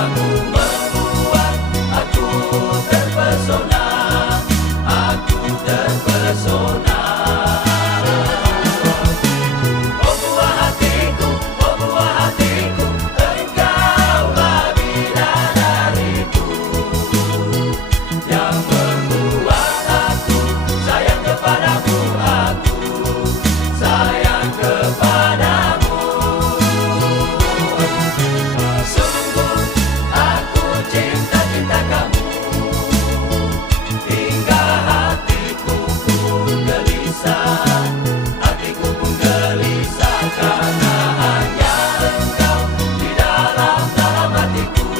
Wajahmu membuat aku terpesona, aku terpesona. Oh buah hatiku, engkaulah bidadariku, yang membuat aku sayang kepadamu, aku sayang kepadamu. Sungguh aku cinta kamu, hingga hatiku pun gelisah, hatiku pun gelisah, karena hanya engkau di dalam hatiku,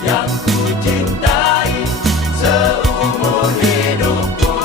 yang ku cintai seumur hidupku.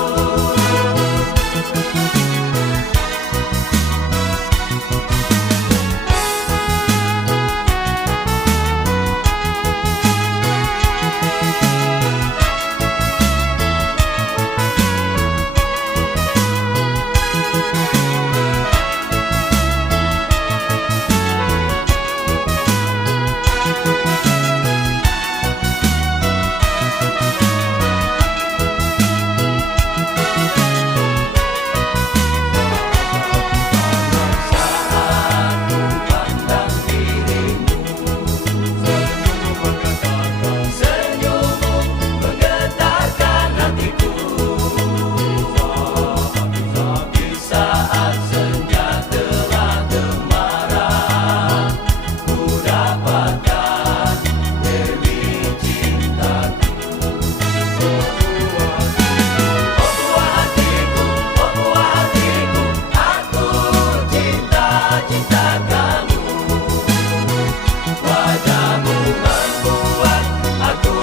Wajahmu membuat aku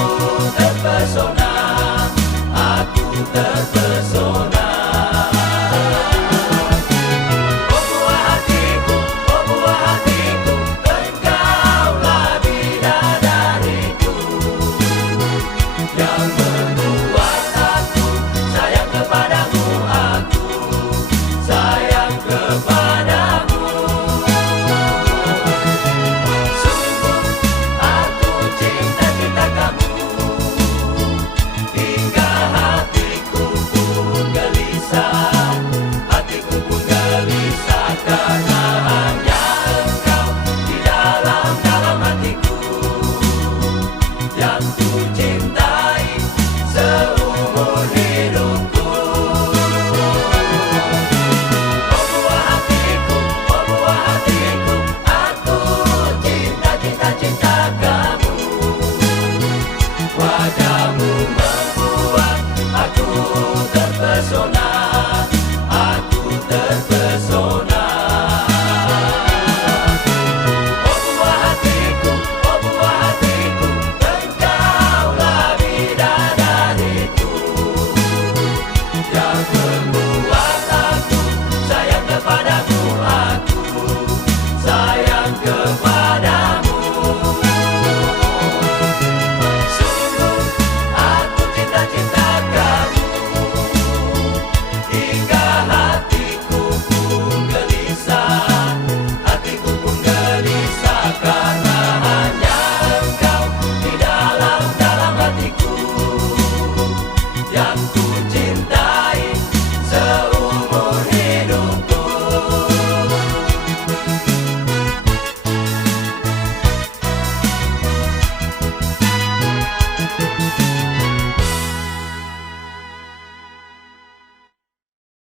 terpesona, aku terpesona. Oh buah hatiku, engkaulah bidadariku, yang membuat aku sayang kepadamu, aku sayang kepadamu. Hingga hatiku pun gelisah, karena hanya engkau di dalam hatiku, yang ku cintai seumur hidupku. Oh buah hatiku, aku cinta kamu.